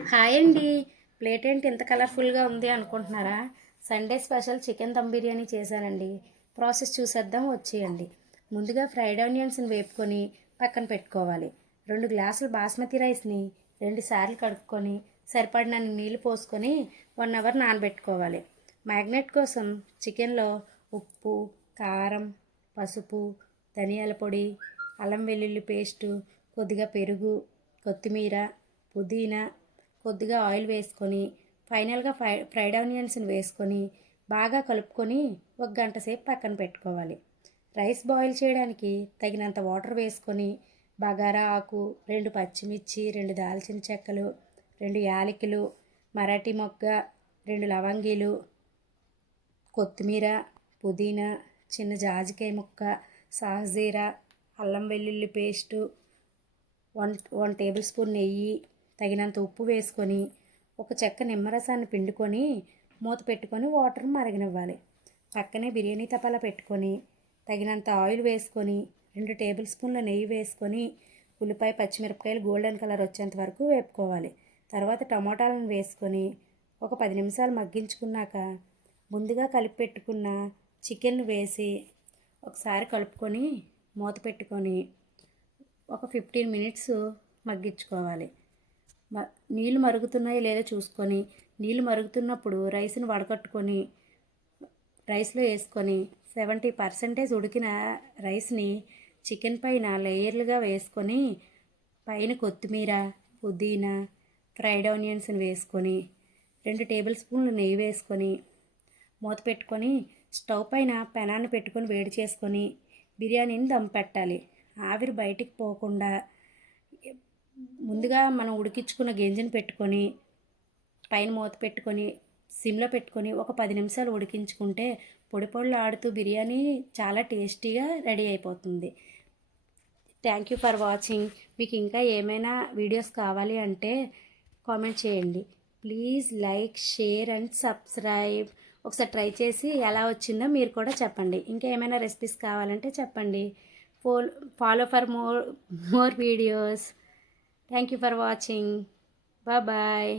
Hi అండి. Plate ఏంటి ఇంత కలర్ఫుల్గా ఉంది అనుకుంటున్నారా? Sunday special chicken dum biryani చేశానండి. ప్రాసెస్ చూసేద్దాం, వచ్చేయండి. ముందుగా ఫ్రైడ్ ఆనియన్స్ని వేపుకొని పక్కన పెట్టుకోవాలి. 2 గ్లాసులు బాస్మతి రైస్ని 2 సార్లు కడుక్కొని సరిపడినన్ని నీళ్లు పోసుకొని 1 అవర్ నానబెట్టుకోవాలి. మ్యాగ్నెట్ కోసం చికెన్లో ఉప్పు, కారం, పసుపు, ధనియాల పొడి, అల్లం వెల్లుల్లి పేస్టు, కొద్దిగా పెరుగు, కొత్తిమీర, పుదీనా, కొద్దిగా ఆయిల్ వేసుకొని ఫైనల్గా ఫ్రైడ్ ఆనియన్స్ని వేసుకొని బాగా కలుపుకొని 1 గంట సేపు పక్కన పెట్టుకోవాలి. రైస్ బాయిల్ చేయడానికి తగినంత వాటర్ వేసుకొని బగారా ఆకు, 2 పచ్చిమిర్చి, 2 దాల్చిన చెక్కలు, 2 యాలకులు, మరాఠీ మొగ్గ, 2 లవంగీలు, కొత్తిమీర, పుదీనా, చిన్న జాజికాయ ముక్క, సాజీరా, అల్లం వెల్లుల్లి పేస్టు, 1 టేబుల్ స్పూన్ నెయ్యి, తగినంత ఉప్పు వేసుకొని ఒక చెక్క నిమ్మరసాన్ని పిండుకొని మూత పెట్టుకొని వాటర్ మరగనివ్వాలి. పక్కనే బిర్యానీ తపాలా పెట్టుకొని తగినంత ఆయిల్ వేసుకొని 2 టేబుల్ స్పూన్ల నెయ్యి వేసుకొని ఉల్లిపాయ పచ్చిమిరపకాయలు గోల్డెన్ కలర్ వచ్చేంత వరకు వేపుకోవాలి. తర్వాత టమాటాలను వేసుకొని ఒక 10 నిమిషాలు మగ్గించుకున్నాక ముందుగా కలిపి పెట్టుకున్న చికెన్ వేసి ఒకసారి కలుపుకొని మూత పెట్టుకొని ఒక 15 మినిట్స్ మగ్గించుకోవాలి. నీళ్ళు మరుగుతున్నాయో లేదో చూసుకొని నీళ్ళు మరుగుతున్నప్పుడు రైస్ని వడకట్టుకొని రైస్లో వేసుకొని 70% ఉడికిన రైస్ని చికెన్ పైన లేయర్లుగా వేసుకొని పైన కొత్తిమీర, పుదీనా, ఫ్రైడ్ ఆనియన్స్ని వేసుకొని 2 టేబుల్ స్పూన్లు నెయ్యి వేసుకొని మూత పెట్టుకొని స్టవ్ పైన పెనాన్ని పెట్టుకొని వేడి చేసుకొని బిర్యానీని దమ్ పెట్టాలి. ఆవిరి బయటికి పోకుండా ముందుగా మనం ఉడికించుకున్న గంజిని పెట్టుకొని పైన మూత పెట్టుకొని సిమ్లో పెట్టుకొని ఒక 10 నిమిషాలు ఉడికించుకుంటే పొడి పొడిలు ఆడుతూ బిర్యానీ చాలా టేస్టీగా రెడీ అయిపోతుంది. Thank you for watching. మీకు ఇంకా ఏమైనా వీడియోస్ కావాలి అంటే కామెంట్ చేయండి. Please like, share and subscribe. ఒకసారి ట్రై చేసి ఎలా వచ్చిందో మీరు కూడా చెప్పండి. ఇంకా ఏమైనా రెసిపీస్ కావాలంటే చెప్పండి. Follow for more videos. Thank you for watching. Bye bye.